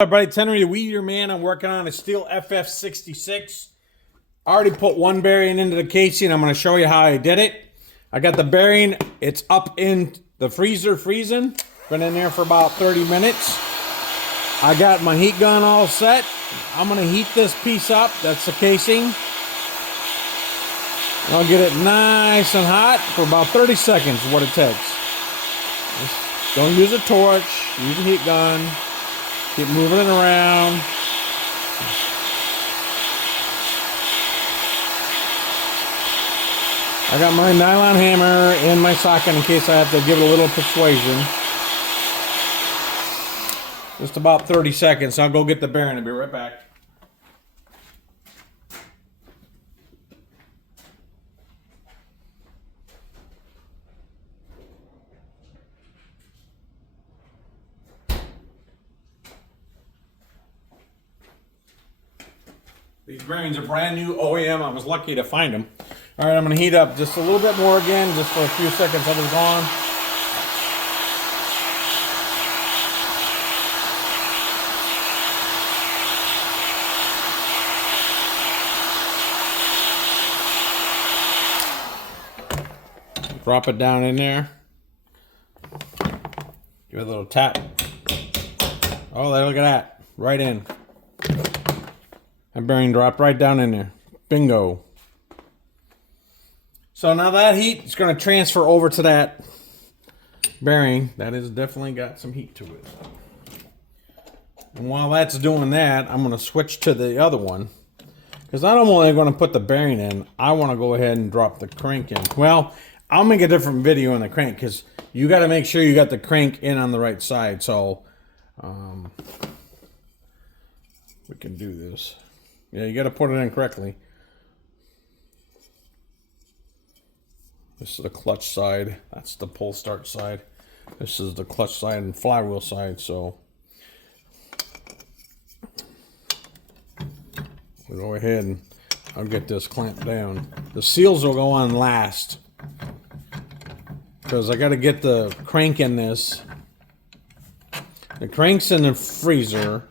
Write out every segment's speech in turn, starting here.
Everybody, it's Henry, the Weed Eater Man. I'm working on a Stihl FS66. I already put one bearing into the casing. I'm going to show you how I did it. I got the bearing. It's up in the freezer freezing. Been in there for about 30 minutes. I got my heat gun all set. I'm going to heat this piece up. That's the casing. I'll get it nice and hot for about 30 seconds is what it takes. Just don't use a torch. Use a heat gun. Keep moving it around. I got my nylon hammer in my socket in case I have to give it a little persuasion. Just about 30 seconds. I'll go get the bearing. I'll be right back. These bearings are brand new OEM. I was lucky to find them. All right, I'm going to heat up just a little bit more again, just for a few seconds. I was gone. Drop it down in there. Give it a little tap. Oh, look at that. Right in. That bearing dropped right down in there. Bingo. So now that heat is going to transfer over to that bearing. That has definitely got some heat to it. And while that's doing that, I'm going to switch to the other one. Because I'm only going to put the bearing in. I want to go ahead and drop the crank in. Well, I'll make a different video on the crank because you got to make sure you got the crank in on the right side. So we can do this. Yeah, you got to put it in correctly. This is the clutch side. That's the pull start side. This is the clutch side and flywheel side. So we'll go ahead and I'll get this clamped down. The seals will go on last because I got to get the crank in this. The crank's in the freezer.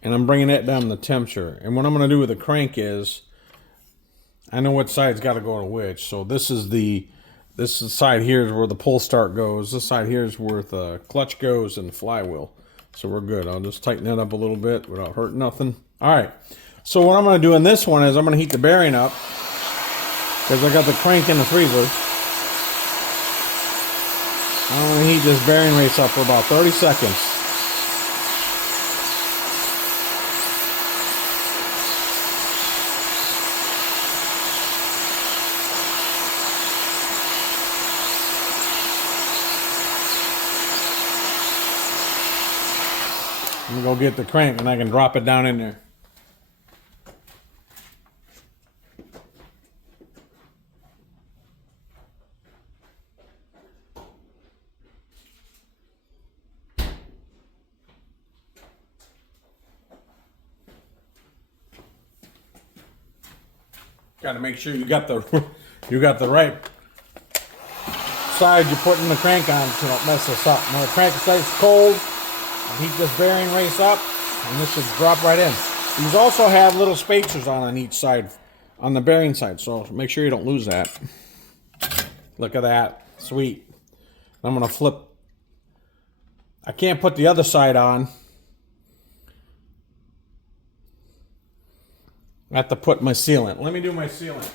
And I'm bringing that down the temperature. And what I'm going to do with the crank is, I know what side's got to go to which. So this side here is where the pull start goes. This side here is where the clutch goes and the flywheel. So we're good. I'll just tighten that up a little bit without hurting nothing. All right. So what I'm going to do in this one is I'm going to heat the bearing up because I got the crank in the freezer. I'm going to heat this bearing race up for about 30 seconds. I'm going to go get the crank and I can drop it down in there. Got to make sure you got the right side you're putting the crank on so don't mess this up. When the crank starts cold, heat this bearing race up, and this should drop right in. These also have little spacers on each side, on the bearing side, so make sure you don't lose that. Look at that. Sweet. I'm going to flip. I can't put the other side on. I have to put my sealant. Let me do my sealant.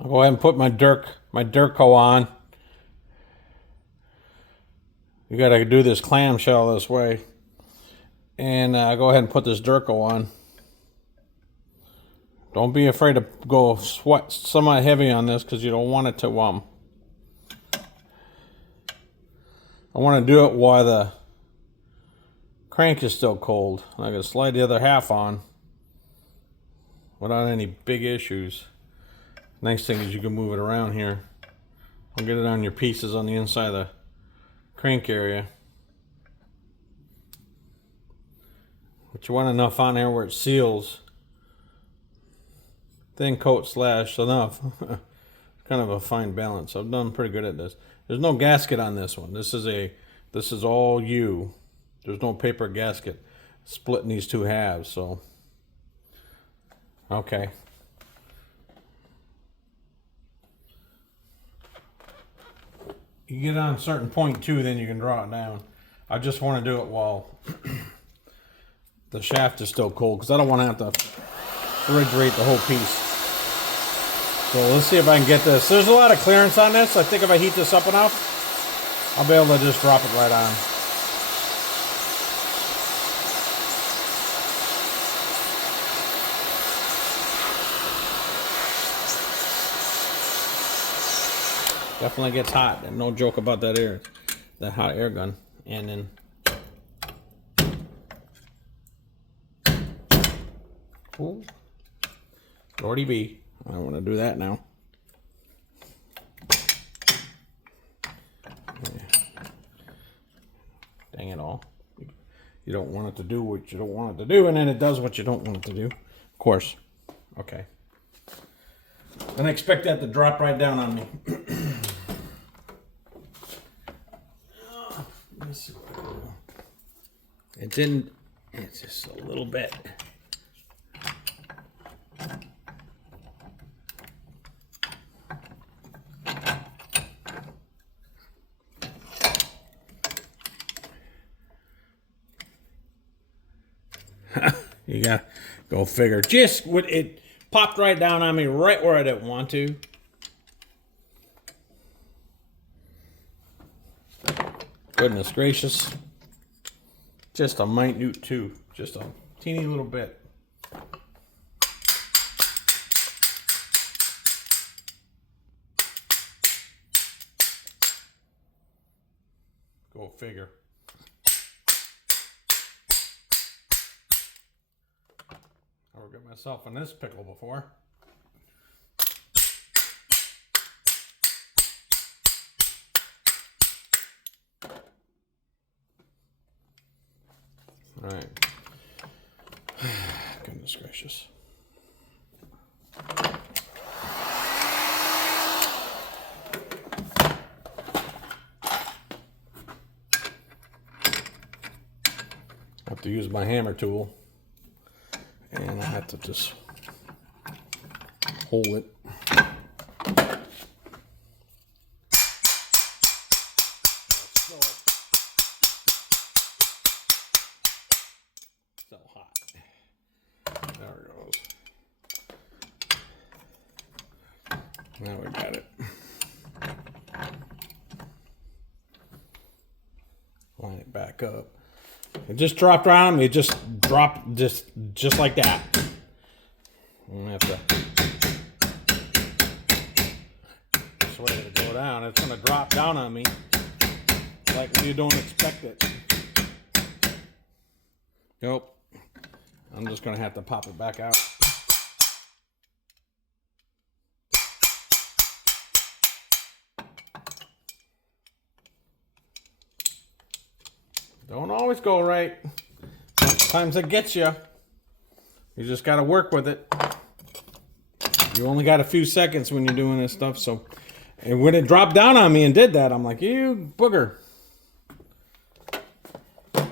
I'll go ahead and put my Durco on. You got to do this clamshell this way. And go ahead and put this Durco on. Don't be afraid to go somewhat heavy on this because you don't want it to I want to do it while the crank is still cold. I can slide the other half on. without any big issues. Nice thing is you can move it around here. I'll get it on your pieces on the inside of the crank area. But you want enough on there where it seals. Thin coat slash enough. Kind of a fine balance. I've done pretty good at this. There's no gasket on this one. This is all U. There's no paper gasket splitting these two halves, so okay. You get on a certain point too, then you can draw it down. I just want to do it while the shaft is still cold, because I don't want to have to refrigerate the whole piece. So let's see if I can get this. There's a lot of clearance on this. I think if I heat this up enough, I'll be able to just drop it right on. Definitely gets hot, and no joke about that air, that hot air gun. And then ooh, Lordy B, I don't want to do that now. Dang it all. You don't want it to do what you don't want it to do, and then it does what you don't want it to do. Of course. Okay. Then I expect that to drop right down on me. It didn't, it's just a little bit. You gotta go figure. Just what it popped right down on me right where I didn't want to. Goodness gracious. Just a minute too. Just a teeny little bit. Go figure. I'll get myself in this pickle before. All right. Goodness gracious. I have to use my hammer tool, and I have to just hold it. So hot. There it goes. Now we got it. Line it back up. It just dropped around me. It just dropped just like that. I'm gonna have to just wait it to go down. It's gonna drop down on me like you don't expect it. Nope. I'm just gonna have to pop it back out. Don't always go right. Sometimes it gets you. You just got to work with it. You only got a few seconds when you're doing this stuff. So, and when it dropped down on me and did that, I'm like, you booger. I'm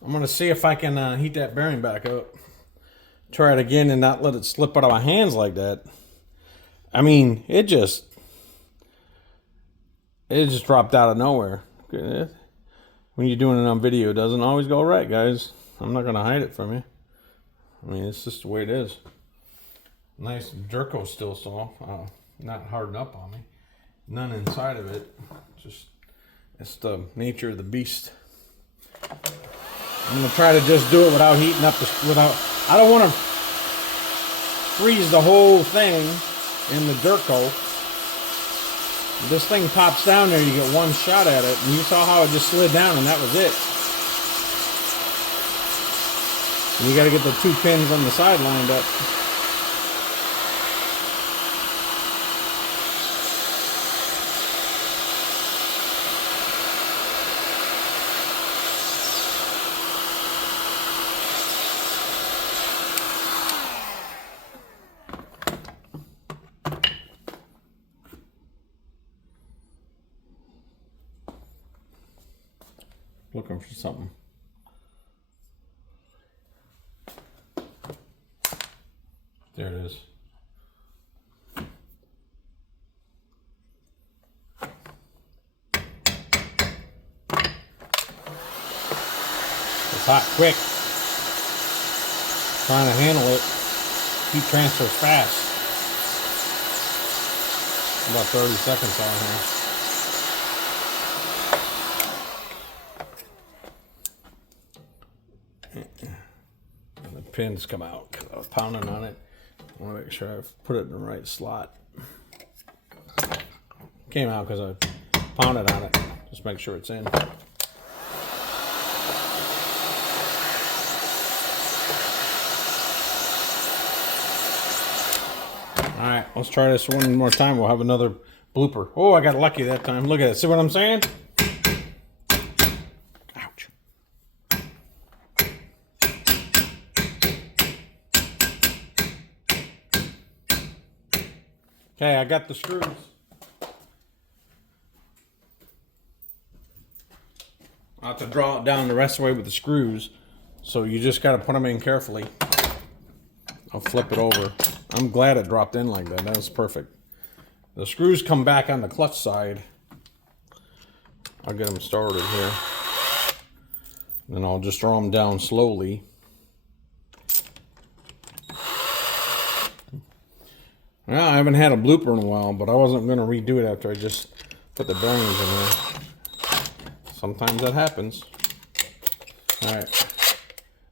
going to see if I can heat that bearing back up. Try it again and not let it slip out of my hands like that. I mean, it just dropped out of nowhere. When you're doing it on video, it doesn't always go right, guys. I'm not going to hide it from you. I mean, it's just the way it is. Nice Durco still soft. Not hardened up on me. None inside of it. Just, it's the nature of the beast. I'm going to try to just do it without heating up I don't want to freeze the whole thing in the Durco. This thing pops down there, you get one shot at it, and you saw how it just slid down, and that was it. And you got to get the 2 pins on the side lined up. Looking for something. There it is. It's hot, quick. Trying to handle it. Heat transfers fast. About 30 seconds on here. And the pins come out because I was pounding on it. I want to make sure I've put it in the right slot. Came out because I pounded on it. Just make sure it's in. Alright, let's try this one more time. We'll have another blooper. Oh, I got lucky that time. Look at it. See what I'm saying? Ouch. Okay, I got the screws. I'll have to draw it down the rest of the way with the screws. So you just got to put them in carefully. I'll flip it over. I'm glad it dropped in like that. That was perfect. The screws come back on the clutch side. I'll get them started here. Then I'll just draw them down slowly. Well, I haven't had a blooper in a while, but I wasn't going to redo it after I just put the bearings in there. Sometimes that happens. Alright.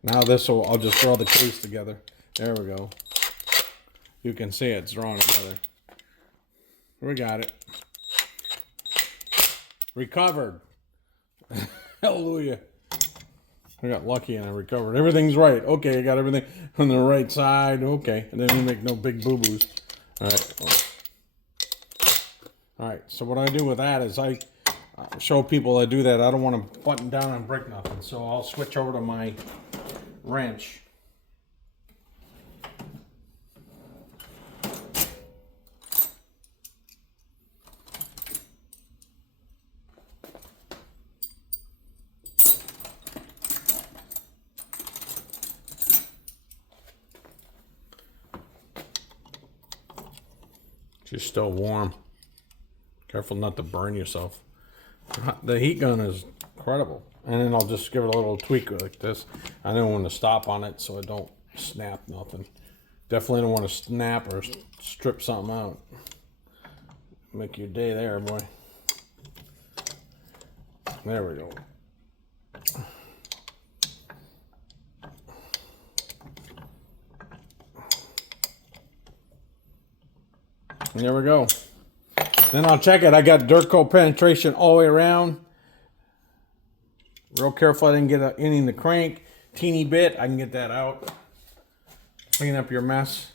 Now this will, I'll just draw the case together. There we go. You can see it's drawn together. We got it. Recovered. Hallelujah. I got lucky and I recovered. Everything's right. Okay, I got everything on the right side. Okay, and then we make no big boo-boos. Alright. Alright, so what I do with that is I show people I do that. I don't want to button down and break nothing. So I'll switch over to my wrench. She's still warm. Careful not to burn yourself. The heat gun is incredible. And then I'll just give it a little tweak like this. I don't want to stop on it so I don't snap nothing. Definitely don't want to snap or strip something out. Make your day there, boy. There we go. And there we go. Then I'll check it. I got Durco penetration all the way around. Real careful I didn't get any in the crank. Teeny bit. I can get that out. Clean up your mess.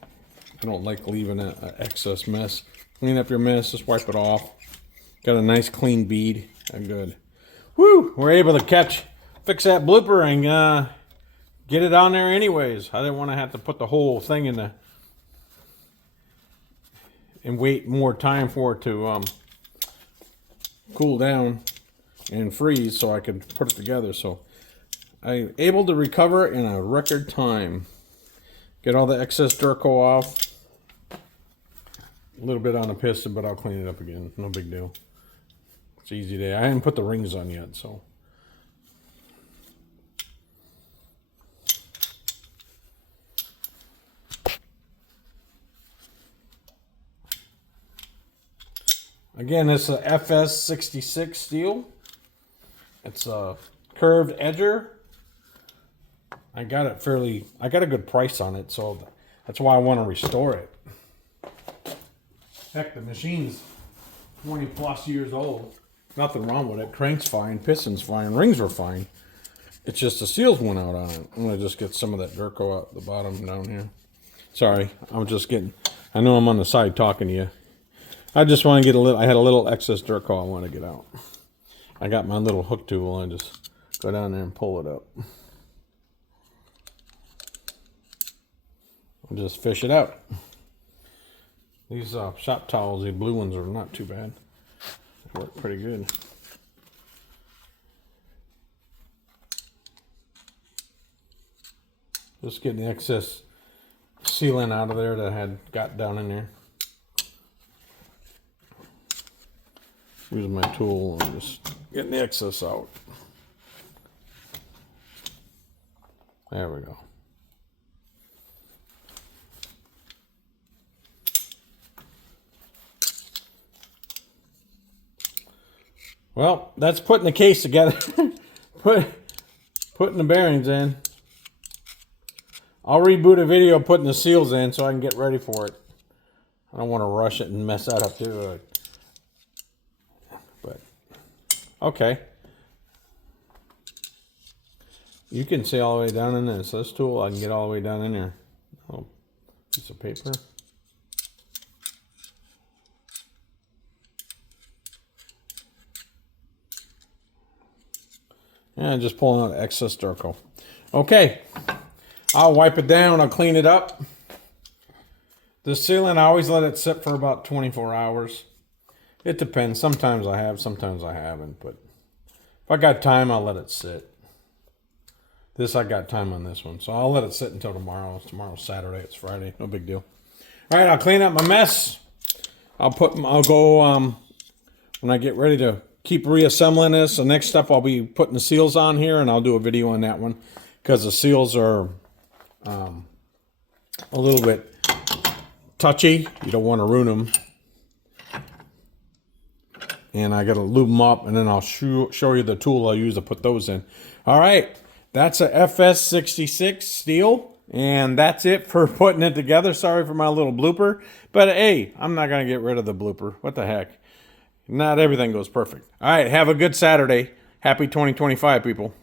I don't like leaving an excess mess. Clean up your mess. Just wipe it off. Got a nice clean bead. I'm good. Woo! We're able to fix that blooper and get it on there anyways. I didn't want to have to put the whole thing in and wait more time for it to cool down and freeze so I could put it together. So I'm able to recover in a record time. Get all the excess Durco off. A little bit on the piston, but I'll clean it up again. No big deal. It's an easy day. I haven't put the rings on yet, so. Again, it's a FS66 Stihl. It's a curved edger. I got a good price on it, so that's why I want to restore it. Heck, the machine's 20 plus years old. Nothing wrong with it. Crank's fine, piston's fine, rings were fine. It's just the seals went out on it. I'm gonna just get some of that Durco out the bottom down here. Sorry, I'm just getting, I know I'm on the side talking to you. I just want to get a little, I had a little excess Durco I want to get out. I got my little hook tool, I just go down there and pull it up. And just fish it out. These shop towels, the blue ones, are not too bad. They work pretty good. Just getting the excess sealant out of there that I had got down in there. Using my tool and just getting the excess out. There we go. Well, that's putting the case together. Putting the bearings in. I'll reboot a video putting the seals in so I can get ready for it. I don't want to rush it and mess that up too. But, okay. You can see all the way down in this. This tool, I can get all the way down in there. Oh, piece of paper. And just pulling out excess Durco. Okay. I'll wipe it down. I'll clean it up. The sealant, I always let it sit for about 24 hours. It depends. Sometimes I have, sometimes I haven't. But if I got time, I'll let it sit. This, I got time on this one. So I'll let it sit until tomorrow. Tomorrow's Saturday. It's Friday. No big deal. All right, I'll clean up my mess. I'll go, when I get ready to keep reassembling this, the next step I'll be putting the seals on here, and I'll do a video on that one. Because the seals are a little bit touchy. You don't want to ruin them. And I got to lube them up, and then I'll show you the tool I'll use to put those in. All right, that's a FS66 Stihl, and that's it for putting it together. Sorry for my little blooper, but hey, I'm not going to get rid of the blooper. What the heck? Not everything goes perfect. All right, have a good Saturday. Happy 2025, people.